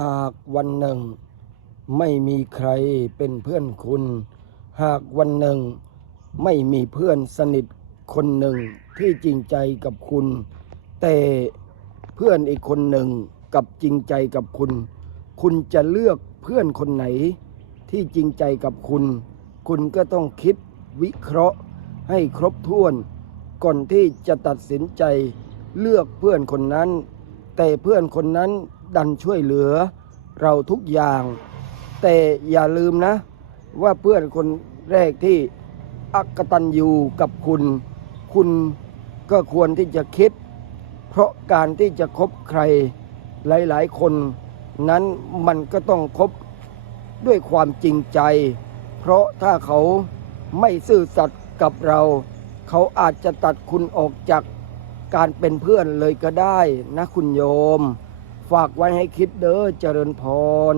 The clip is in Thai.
หากวันหนึ่ง ไม่มีใครเป็นเพื่อนคุณ หากวันหนึ่ง ไม่มีเพื่อนสนิทคนหนึ่งที่จริงใจกับคุณ แต่เพื่อนอีกคนหนึ่งกับจริงใจกับคุณ คุณจะเลือกเพื่อนคนไหน ที่จริงใจกับคุณ คุณก็ต้องคิดวิเคราะห์ให้ครบถ้วน ก่อนที่จะตัดสินใจเลือกเพื่อนคนนั้น แต่เพื่อนคนนั้น ดันช่วยเหลือเราทุกอย่าง แต่อย่าลืมนะ ว่าเพื่อนคนแรกที่อักตันยูกับคุณ คุณก็ควรที่จะคิด เพราะการที่จะคบใครหลายๆ คนนั้นมันก็ต้องคบด้วยความจริงใจ เพราะถ้าเขาไม่ซื่อสัตย์กับเรา เขาอาจจะตัดคุณออกจากการเป็นเพื่อนเลยก็ได้นะคุณโยม ฝากไว้ให้คิดเด้อเจริญพร